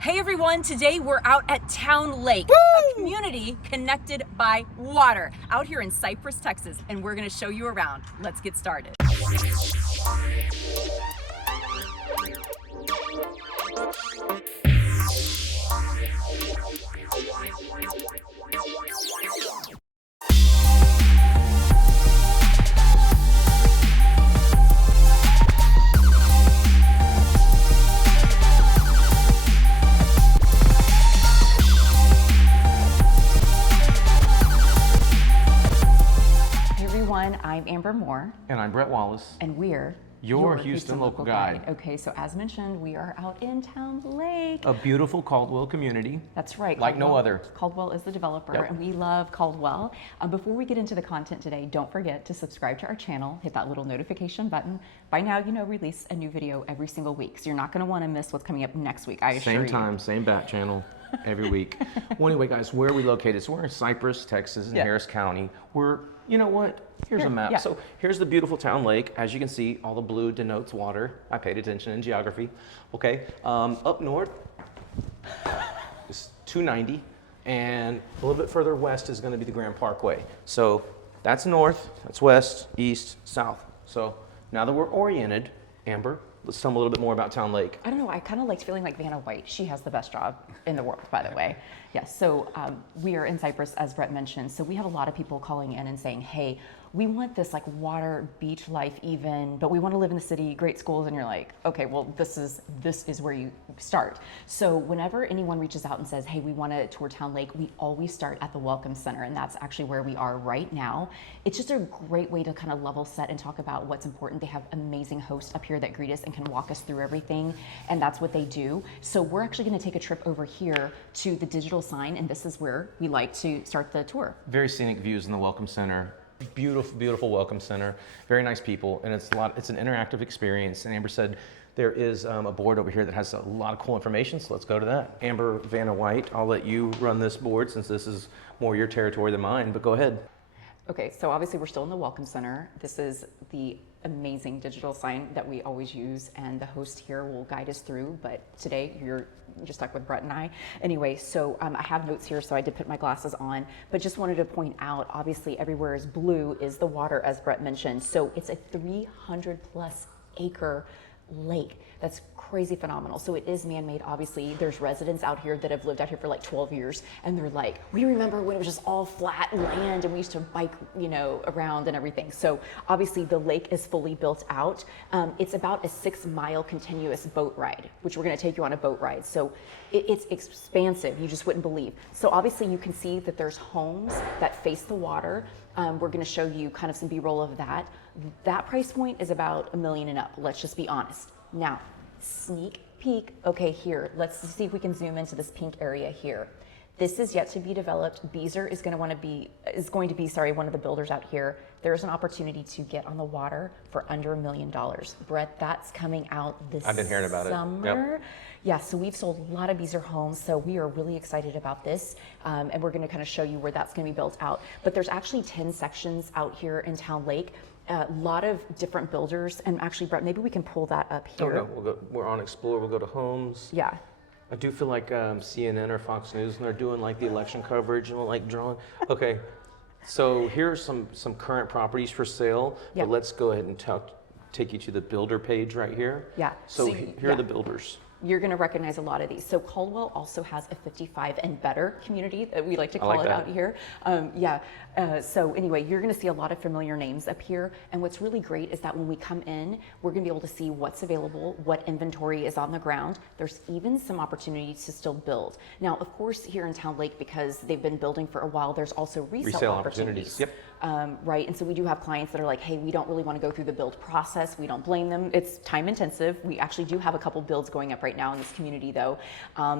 Hey everyone, today we're out at Towne Lake, a community connected by water, out here in Cypress, Texas, and we're gonna show you around. Let's get started. I'm Amber Moore. And I'm Bret Wallace. And we're your Houston local guide. Okay, so as mentioned, we are out in Towne Lake. A beautiful Caldwell community. That's right. Like no other. Caldwell is the developer, Yep. and we love Caldwell. Before we get into the content today, don't forget to subscribe to our channel, hit that little notification button. By now, you know, release a new video every single week, so you're not going to want to miss what's coming up next week, I assure you. Same time, same bat channel. Every week. Well, anyway, guys, where are we located? So we're in Cypress, Texas, in Harris County. We're, you know what? Here's a map. Yeah. So here's the beautiful Towne Lake. As you can see, all the blue denotes water. I paid attention in geography. Okay. Up north is 290, and a little bit further west is going to be the Grand Parkway. So that's north, that's west, east, south. So now that we're oriented, Amber, let's tell them a little bit more about Towne Lake. I don't know, I kind of liked feeling like Vanna White. She has the best job in the world, by the way. Yes, so we are in Cypress, as Bret mentioned, so we have a lot of people calling in and saying, hey, we want this like water, beach life even, but we want to live in the city, great schools, and you're like, okay, well, this is where you start. So whenever anyone reaches out and says, hey, we want to tour Towne Lake, we always start at the Welcome Center, and that's actually where we are right now. It's just a great way to kind of level set and talk about what's important. They have amazing hosts up here that greet us and can walk us through everything, and that's what they do. So we're actually going to take a trip over here to the digital sign, and this is where we like to start the tour. Very scenic views in the Welcome Center. Beautiful, beautiful Welcome Center. Very nice people, and it's an interactive experience. And Amber said there is a board over here that has a lot of cool information, so let's go to that. Amber, Vanna White, I'll let you run this board since this is more your territory than mine, but go ahead. Okay, so obviously we're still in the Welcome Center. This is the amazing digital sign that we always use, and the host here will guide us through, but today you're just stuck with Bret and I. Anyway, so I have notes here, so I did put my glasses on, but just wanted to point out, obviously everywhere is blue is the water, as Bret mentioned. So it's a 300+ acre lake. That's crazy phenomenal. So it is man-made. Obviously there's residents out here that have lived out here for like 12 years, and they're like, we remember when it was just all flat land and we used to bike, you know, around and everything. So obviously the lake is fully built out. It's about a 6-mile continuous boat ride, which we're going to take you on a boat ride. So it's expansive. You just wouldn't believe. So obviously you can see that there's homes that face the water. We're going to show you kind of some B-roll of that. That price point is about $1 million and up. Let's just be honest. Now, sneak peek. Okay, here, let's see if we can zoom into this pink area here. This is yet to be developed. Beezer is going to be one of the builders out here. There's an opportunity to get on the water for under $1 million. Bret, that's coming out this summer. I've been hearing about it. Yep. Yeah, so we've sold a lot of Beezer homes, so we are really excited about this, and we're going to kind of show you where that's going to be built out. But there's actually 10 sections out here in Towne Lake. A lot of different builders, and actually, Bret, maybe we can pull that up here. Oh, no, we're on Explore, we'll go to Homes. Yeah. I do feel like CNN or Fox News, and they're doing like the election coverage and like drawing. Okay, so here are some current properties for sale, Yeah. but let's go ahead and take you to the builder page right here. Yeah. So here are the builders. You're going to recognize a lot of these. So Caldwell also has a 55 and better community that we like to call it out here. So anyway, you're going to see a lot of familiar names up here. And what's really great is that when we come in, we're going to be able to see what's available, what inventory is on the ground. There's even some opportunities to still build. Now, of course, here in Towne Lake, because they've been building for a while, there's also resale opportunities. Yep. Right. And so we do have clients that are like, hey, we don't really want to go through the build process. We don't blame them. It's time intensive. We actually do have a couple builds going up right now in this community though.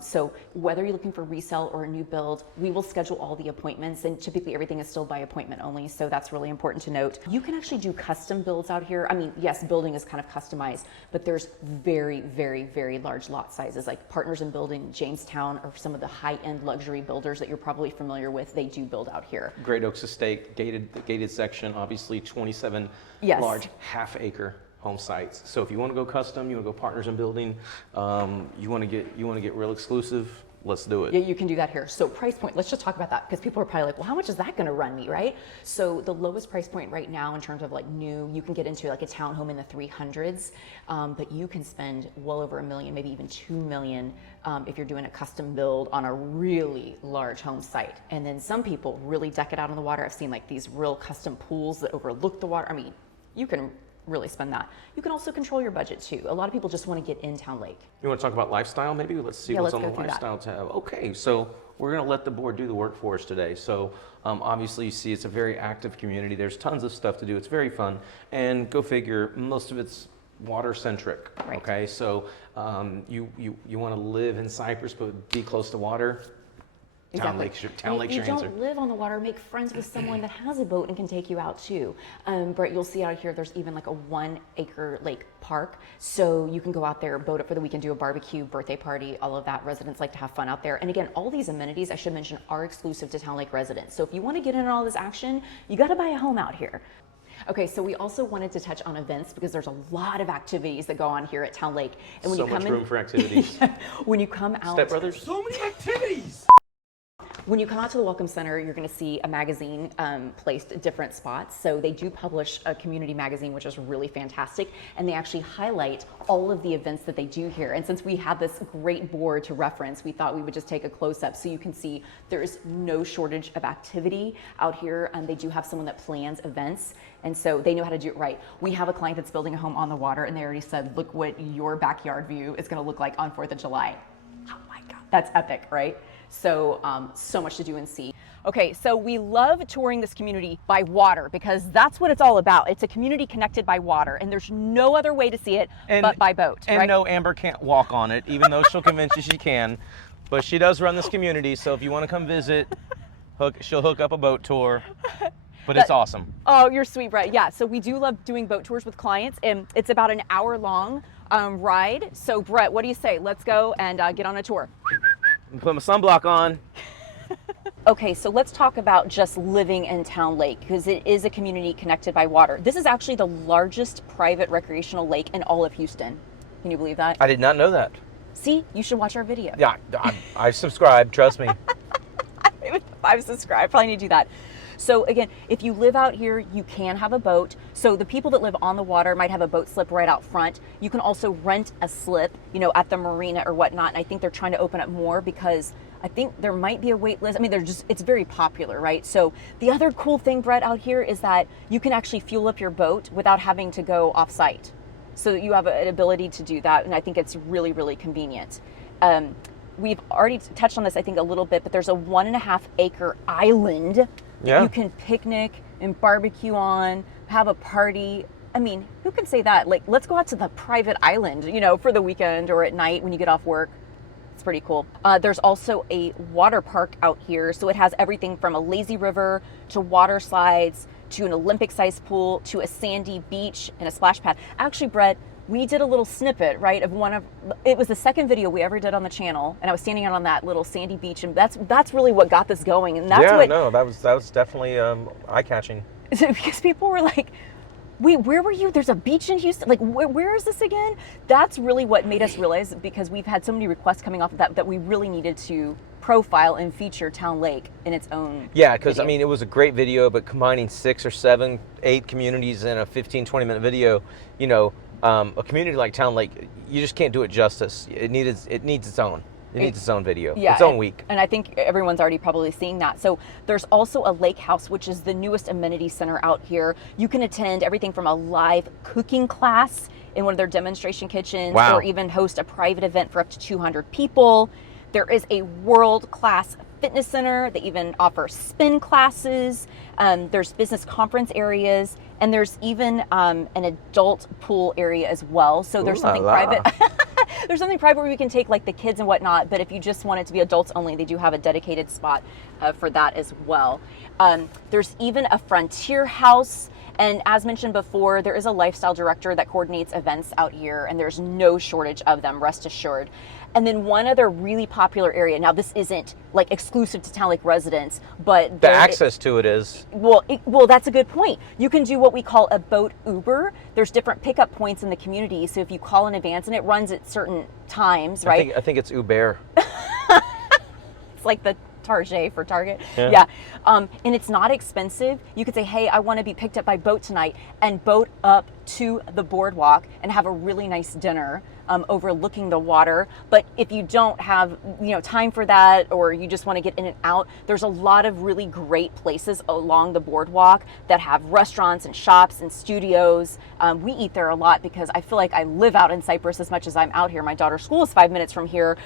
So whether you're looking for resale or a new build, we will schedule all the appointments, and typically everything is still by appointment only. So that's really important to note. You can actually do custom builds out here. I mean, yes, building is kind of customized, but there's very, very, very large lot sizes. Like Partners in Building, Jamestown, or some of the high-end luxury builders that you're probably familiar with, they do build out here. Great Oaks Estate, gated section, obviously 27 Yes. large half-acre home sites. So if you want to go custom, you want to go partners in building, you want to get real exclusive, let's do it. Yeah, you can do that here. So price point, let's just talk about that because people are probably like, well, how much is that going to run me, right? So the lowest price point right now in terms of like new, you can get into like a townhome in the 300s, but you can spend well over $1 million, maybe even $2 million if you're doing a custom build on a really large home site. And then some people really deck it out on the water. I've seen like these real custom pools that overlook the water. I mean, you can really spend that. You can also control your budget too. A lot of people just want to get in Towne Lake. You want to talk about lifestyle maybe? Let's see what's on the lifestyle tab. Okay, so we're going to let the board do the work for us today. So obviously you see it's a very active community. There's tons of stuff to do. It's very fun. And go figure, most of it's water centric. Right. Okay, so you want to live in Cypress but be close to water. Towne Lake's your answer. If you don't live on the water, make friends with someone that has a boat and can take you out too. Bret, you'll see out here, there's even like a 1 acre lake park. So you can go out there, boat it for the weekend, do a barbecue, birthday party, all of that. Residents like to have fun out there. And again, all these amenities, I should mention, are exclusive to Towne Lake residents. So if you want to get in on all this action, you got to buy a home out here. Okay, so we also wanted to touch on events because there's a lot of activities that go on here at Towne Lake. And when so you come much room for activities. When you come out, Step Brothers. So many activities. When you come out to the Welcome Center, you're going to see a magazine placed at different spots. So they do publish a community magazine, which is really fantastic. And they actually highlight all of the events that they do here. And since we have this great board to reference, we thought we would just take a close-up so you can see there is no shortage of activity out here. They do have someone that plans events. And so they know how to do it right. We have a client that's building a home on the water, and they already said, look what your backyard view is going to look like on 4th of July. Oh my God, that's epic, right? So, so much to do and see. Okay, so we love touring this community by water because that's what it's all about. It's a community connected by water, and there's no other way to see it but by boat. And right? no, Amber can't walk on it, even though she'll convince you she can. But she does run this community, so if you want to come visit, she'll hook up a boat tour. But it's awesome. Oh, you're sweet, Bret. Yeah, so we do love doing boat tours with clients, and it's about an hour-long ride. So, Bret, what do you say? Let's go and get on a tour. Put my sunblock on. Okay, so let's talk about just living in Towne Lake because it is a community connected by water. This is actually the largest private recreational lake in all of Houston. Can you believe that? I did not know that. See, you should watch our video. Yeah, I subscribed, trust me. 5 subscribe, probably need to do that. So again, if you live out here, you can have a boat. So the people that live on the water might have a boat slip right out front. You can also rent a slip, you know, at the marina or whatnot. And I think they're trying to open up more because I think there might be a wait list. I mean, it's very popular, right? So the other cool thing, Bret, out here is that you can actually fuel up your boat without having to go off site. So you have an ability to do that. And I think it's really, really convenient. We've already touched on this, I think, a little bit, but there's a 1.5 acre island that you can picnic and barbecue on, have a party. I mean, who can say that? Like, let's go out to the private island, you know, for the weekend or at night when you get off work. It's pretty cool. There's also a water park out here. So it has everything from a lazy river to water slides to an Olympic-sized pool to a sandy beach and a splash pad. Actually, Bret, we did a little snippet, right, of it was the second video we ever did on the channel, and I was standing out on that little sandy beach, and that's really what got this going, and that's that was definitely eye-catching. Because people were like, wait, where were you? There's a beach in Houston? Like, where is this again? That's really what made us realize, because we've had so many requests coming off of that we really needed to profile and feature Towne Lake in its own because I mean, it was a great video, but combining 6 or 7, 8 communities in a 15, 20-minute video, you know, a community like Towne Lake, you just can't do it justice. It needs its own. It needs its own video, its own week. And I think everyone's already probably seeing that. So there's also a lake house, which is the newest amenity center out here. You can attend everything from a live cooking class in one of their demonstration kitchens, or even host a private event for up to 200 people. There is a world-class fitness center. They even offer spin classes. There's business conference areas, and there's even an adult pool area as well. So there's something private. There's something private where you can take like the kids and whatnot, but if you just want it to be adults only, they do have a dedicated spot for that as well. There's even a frontier house. And as mentioned before, there is a lifestyle director that coordinates events out here, and there's no shortage of them, rest assured. And then one other really popular area. Now, this isn't like exclusive to Towne Lake residents, but The access to it is. well, that's a good point. You can do what we call a boat Uber. There's different pickup points in the community. So if you call in advance, and it runs at certain times, right? I think it's Uber. It's like the Target for Target. Yeah. And it's not expensive. You could say, hey, I want to be picked up by boat tonight, and boat up to the boardwalk and have a really nice dinner overlooking the water. But if you don't have time for that, or you just want to get in and out, there's a lot of really great places along the boardwalk that have restaurants and shops and studios. We eat there a lot because I feel like I live out in Cypress as much as I'm out here. My daughter's school is 5 minutes from here.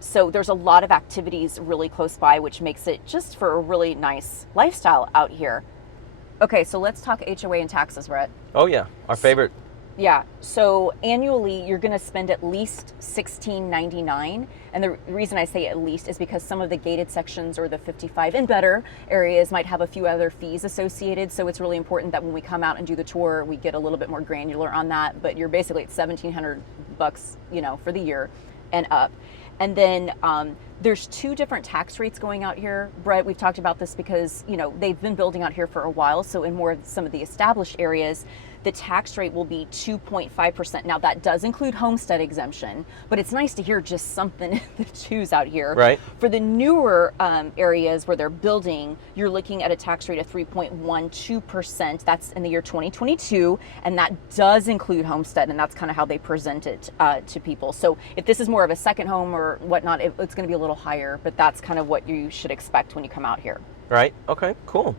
So there's a lot of activities really close by, which makes it just for a really nice lifestyle out here. Okay, so let's talk HOA and taxes, Bret. Oh yeah, our favorite. Yeah, so annually you're going to spend at least $16.99, and the reason I say at least is because some of the gated sections or the 55 and better areas might have a few other fees associated, so it's really important that when we come out and do the tour, we get a little bit more granular on that, but you're basically at $1,700, for the year and up. And then there's two different tax rates going out here. Bret, we've talked about this because, they've been building out here for a while. So in more of some of the established areas, the tax rate will be 2.5%. Now that does include homestead exemption, but it's nice to hear just something to choose out here. Right. For the newer areas where they're building, you're looking at a tax rate of 3.12%. That's in the year 2022, and that does include homestead, and that's kind of how they present it to people. So if this is more of a second home or whatnot, it's going to be a little higher, but that's kind of what you should expect when you come out here. Right. Okay. Cool.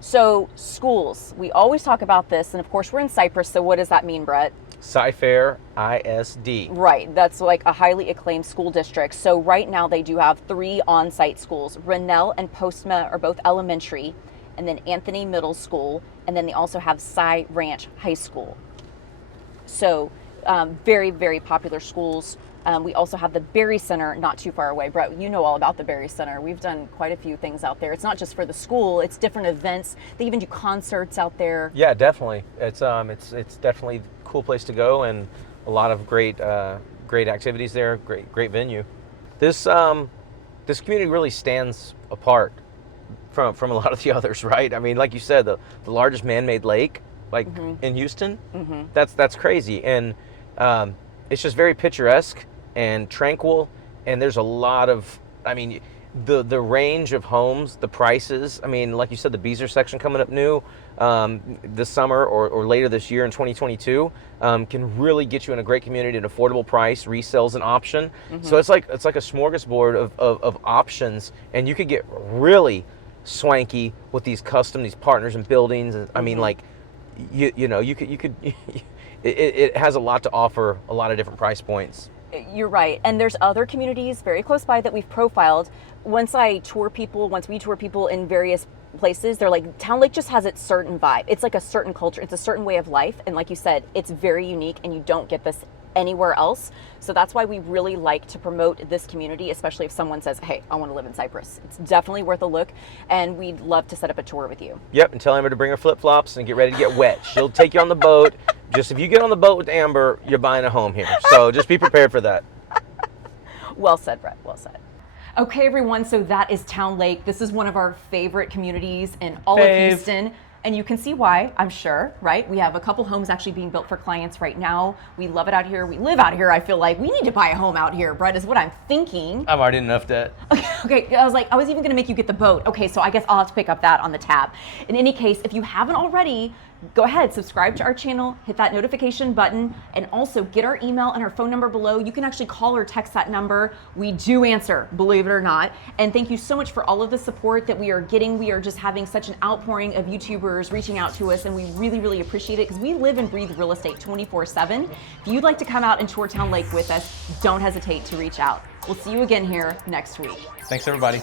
So schools, we always talk about this, and of course we're in Cypress, so what does that mean, Bret? CyFair ISD. Right, that's like a highly acclaimed school district. So right now they do have 3 on-site schools. Rennell and Postma are both elementary, and then Anthony Middle School, and then they also have Cy Ranch High School. So very, very popular schools. We also have the Berry Center not too far away. Bret, you know all about the Berry Center. We've done quite a few things out there. It's not just for the school, it's different events. They even do concerts out there. Yeah, definitely. It's definitely a cool place to go, and a lot of great activities there. Great venue. This community really stands apart from a lot of the others, right? I mean, like you said, the largest man-made lake, like in Houston. That's crazy, and it's just very picturesque and tranquil, and there's a lot of, the range of homes, the prices. Like you said, the Beezer section coming up new this summer or later this year in 2022 can really get you in a great community at an affordable price. Resale's an option, so it's like a smorgasbord of options, and you could get really swanky with these partners and buildings. And you could. It has a lot to offer, a lot of different price points. You're right. And there's other communities very close by that we've profiled. Once we tour people in various places, they're like, Towne Lake just has its certain vibe. It's like a certain culture. It's a certain way of life. And like you said, it's very unique, and you don't get this anywhere else. So that's why we really like to promote this community, especially if someone says, hey, I want to live in Cypress. It's definitely worth a look, and we'd love to set up a tour with you. Yep, and tell Amber to bring her flip-flops and get ready to get wet. She'll take you on the boat. Just if you get on the boat with Amber, you're buying a home here. So just be prepared for that. Well said, Bret. Well said. Okay, everyone, so that is Towne Lake. This is one of our favorite communities in all of Houston. And you can see why, I'm sure, right? We have a couple homes actually being built for clients right now. We love it out here. We live out here. I feel like we need to buy a home out here, Bret, is what I'm thinking. I'm already in enough debt. Okay, I was even gonna make you get the boat. Okay, so I guess I'll have to pick up that on the tab. In any case, if you haven't already, go ahead, subscribe to our channel, hit that notification button, and also get our email and our phone number below. You can actually call or text that number. We do answer, believe it or not. And thank you so much for all of the support that we are getting. We are just having such an outpouring of YouTubers reaching out to us, and we really, really appreciate it because we live and breathe real estate 24/7. If you'd like to come out and tour Towne Lake with us, don't hesitate to reach out. We'll see you again here next week. Thanks, everybody.